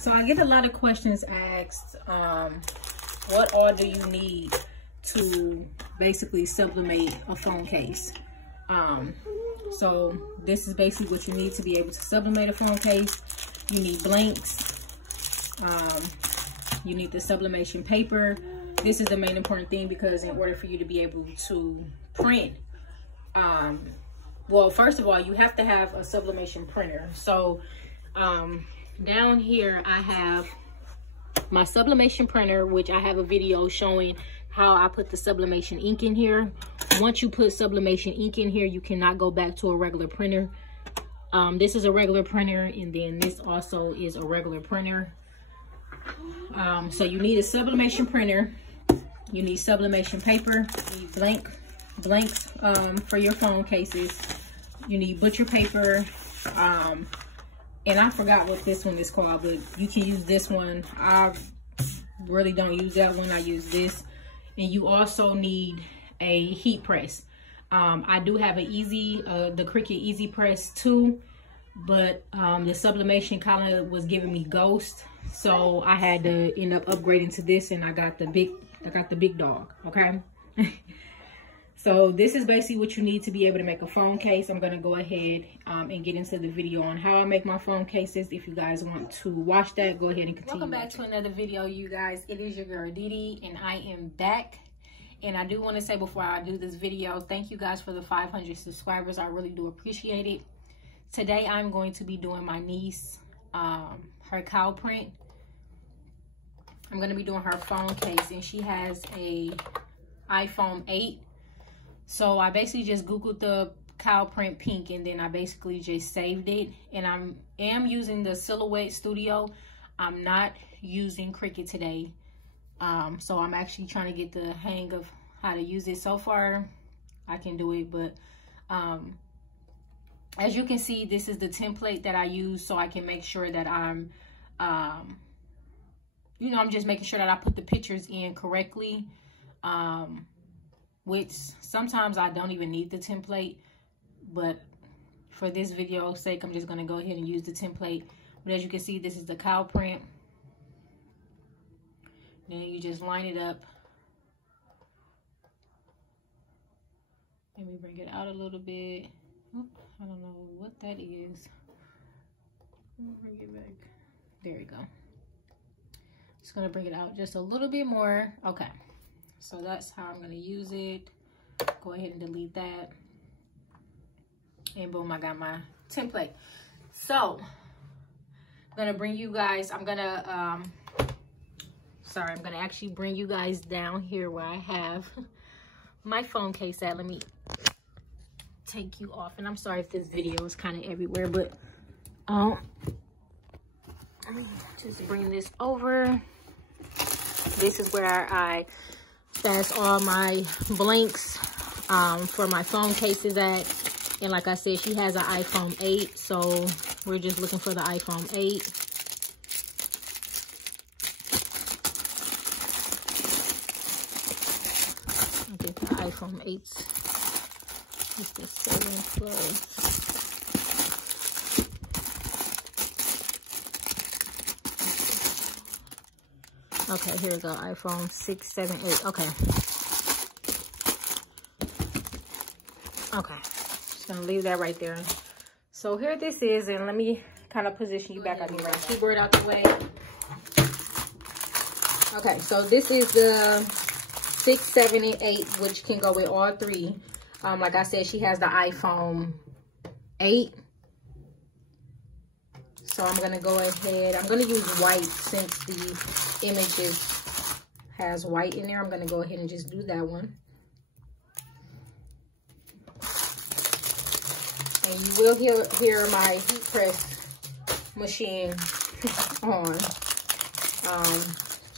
So I get a lot of questions asked, what all do you need to basically sublimate a phone case? So this is basically what you need to be able to sublimate a phone case. You need blanks, you need the sublimation paper. This is the main important thing, because in order for you to be able to print, well, first of all, you have to have a sublimation printer. So down here I have my sublimation printer, which I have a video showing how I put the sublimation ink in here. Once you put sublimation ink in here, you cannot go back to a regular printer. This is a regular printer, and then this also is a regular printer. So you need a sublimation printer, you need sublimation paper, you need blanks for your phone cases, you need butcher paper, and I forgot what this one is called, but you can use this one. I really don't use that one, I use this. And you also need a heat press. I do have an the Cricut Easy Press too, but the sublimation kind of was giving me ghost, so I had to end up upgrading to this, and I got the big dog. Okay. So this is basically what you need to be able to make a phone case. I'm going to go ahead and get into the video on how I make my phone cases. If you guys want to watch that, go ahead and continue. Welcome back to another video, you guys. It is your girl Deedee, and I am back. And I do want to say before I do this video, thank you guys for the 500 subscribers. I really do appreciate it. Today I'm going to be doing my niece, her cow print. I'm going to be doing her phone case, and she has a iPhone 8. So I basically just Googled the cow print pink, and then I basically just saved it. And I am using the Silhouette Studio. I'm not using Cricut today. So I'm actually trying to get the hang of how to use it. So far, I can do it, but as you can see, this is the template that I use, so I can make sure that I'm, you know, I'm just making sure that I put the pictures in correctly. Which sometimes I don't even need the template, but for this video's sake, I'm just going to go ahead and use the template. But as you can see, this is the cow print. Then you just line it up. Let me bring it out a little bit. Oop, I don't know what that is. Bring it back. There you go. Just going to bring it out just a little bit more. Okay. So that's how I'm going to use it. Go ahead and delete that. And boom, I got my template. So I'm going to bring you guys, I'm going to actually bring you guys down here where I have my phone case at. Let me take you off. And I'm sorry if this video is kind of everywhere, but let me just bring this over. This is where I that's all my blanks for my phone cases at. And like I said, she has an iPhone 8, so we're just looking for the iPhone 8. I think the iPhone 8's is the 7 Plus. Okay, here we go. iPhone 6, 7, 8. Okay. Okay. Just gonna leave that right there. So here this is, and let me kind of position you back. I need my keyboard out the way. Okay, so this is the 6, 7, and 8, which can go with all three. Like I said, she has the iPhone 8. So I'm going to go ahead. I'm going to use white since the image has white in there. I'm going to go ahead and just do that one. And you will hear my heat press machine on. Just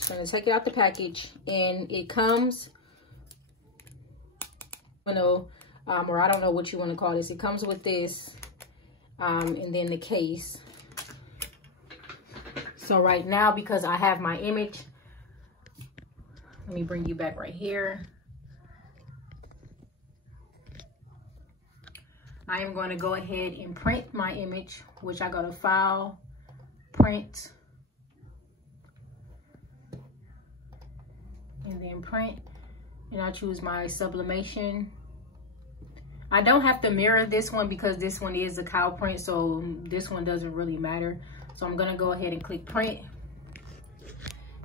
going to take it out the package. And it comes, or I don't know what you want to call this. It comes with this and then the case. So right now, because I have my image, let me bring you back right here. I am going to go ahead and print my image, which I go to File, Print, and then print. And I'll choose my sublimation. I don't have to mirror this one because this one is a cow print, so this one doesn't really matter. So I'm gonna go ahead and click print.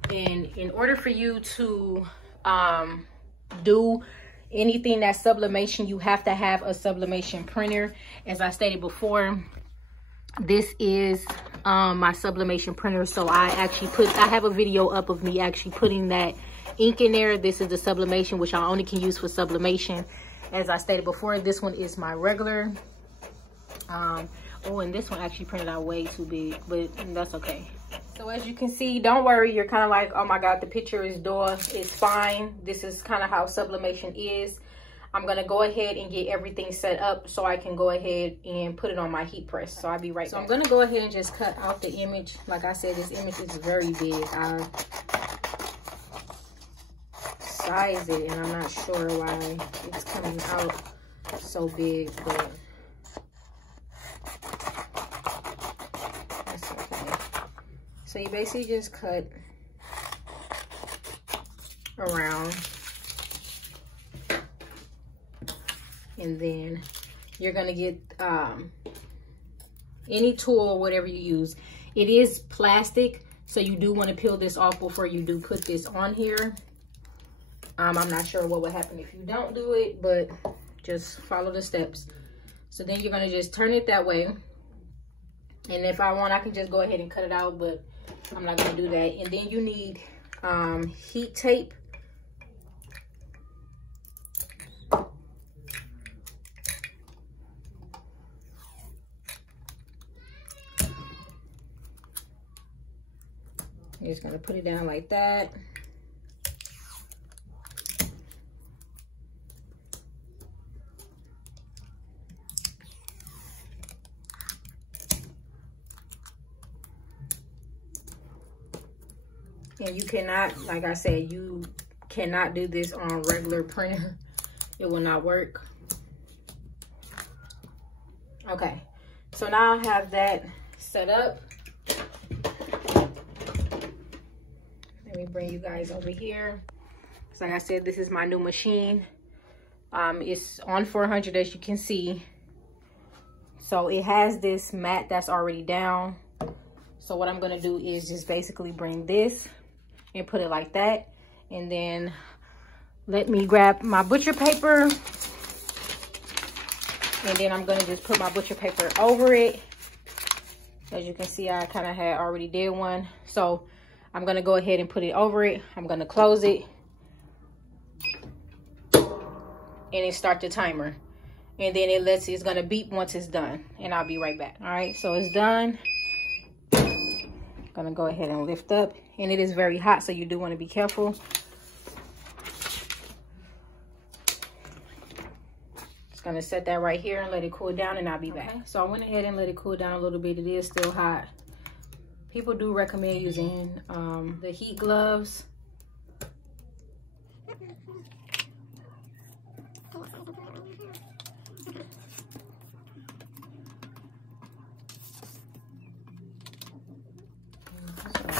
And in order for you to do anything that's sublimation, you have to have a sublimation printer. As I stated before, this is my sublimation printer. So I have a video up of me actually putting that ink in there. This is the sublimation, which I only can use for sublimation. As I stated before, this one is my regular. Oh, and this one actually printed out way too big, but that's okay. So as you can see, don't worry, you're kind of like, oh my God, the picture is dull. It's fine. This is kind of how sublimation is. I'm gonna go ahead and get everything set up so I can go ahead and put it on my heat press. So I'll be right back. So I'm gonna go ahead and just cut out the image. Like I said, this image is very big. I size it and I'm not sure why it's coming out so big, but that's okay. So you basically just cut around, and then you're gonna get any tool, whatever you use. It is plastic, so you do want to peel this off before you do put this on here. I'm not sure what would happen if you don't do it, but just follow the steps. So then you're gonna just turn it that way. And if I want, I can just go ahead and cut it out, but I'm not gonna do that. And then you need heat tape. You're just gonna put it down like that. And you cannot, like I said, you cannot do this on regular printer. It will not work. Okay, so now I have that set up. Let me bring you guys over here. So like I said, this is my new machine. It's on 400, as you can see. So it has this mat that's already down. So what I'm gonna do is just basically bring this and put it like that. And then let me grab my butcher paper. And then I'm gonna just put my butcher paper over it. As you can see, I kind of had already did one. So I'm gonna go ahead and put it over it. I'm gonna close it. And it start the timer. And then it's gonna beep once it's done. And I'll be right back. All right, so it's done. Gonna go ahead and lift up, and it is very hot, so you do want to be careful. Just gonna set that right here and let it cool down, and I'll be back. So I went ahead and let it cool down a little bit. It is still hot. People do recommend using the heat gloves.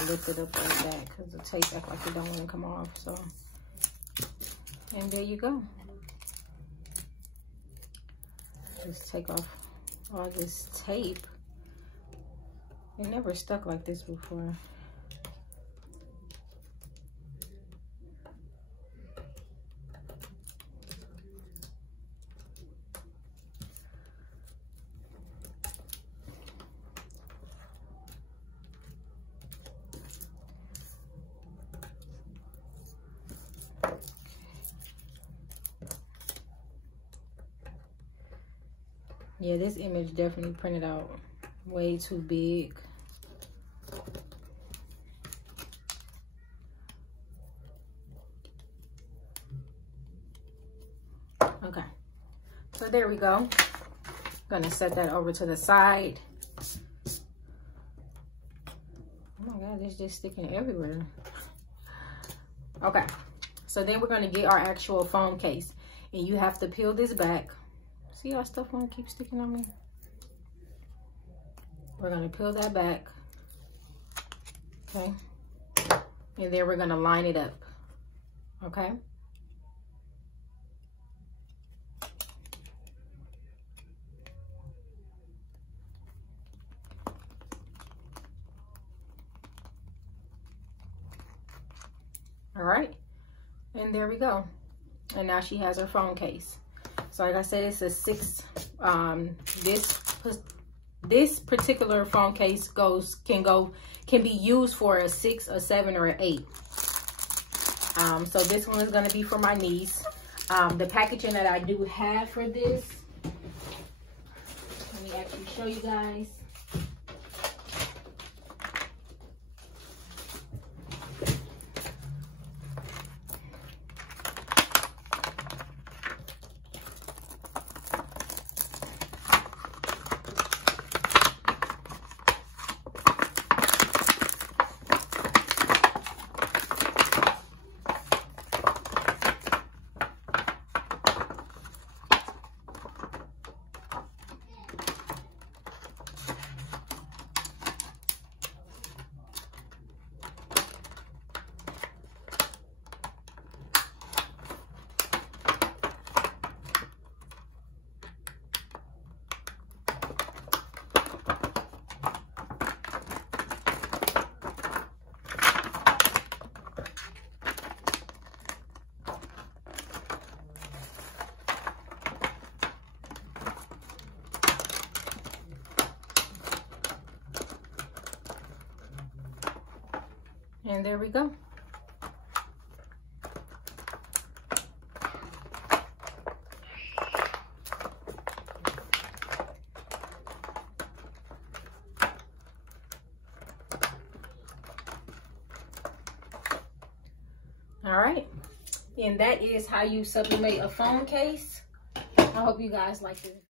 Lift it up like that because the tape act like it don't want to come off. So, and there you go. Just take off all this tape. It never stuck like this before. Yeah, this image definitely printed out way too big. Okay, so there we go. Gonna set that over to the side. Oh my God, it's just sticking everywhere. Okay, so then we're gonna get our actual phone case, and you have to peel this back. See how stuff won't keep sticking on me? We're gonna peel that back, okay? And then we're gonna line it up. Okay. All right, and there we go. And now she has her phone case. So like I said, it's a 6. This particular phone case can be used for a 6, a 7, or an 8. So this one is going to be for my niece. The packaging that I do have for this, let me actually show you guys. And there we go. All right, and that is how you sublimate a phone case. I hope you guys like this.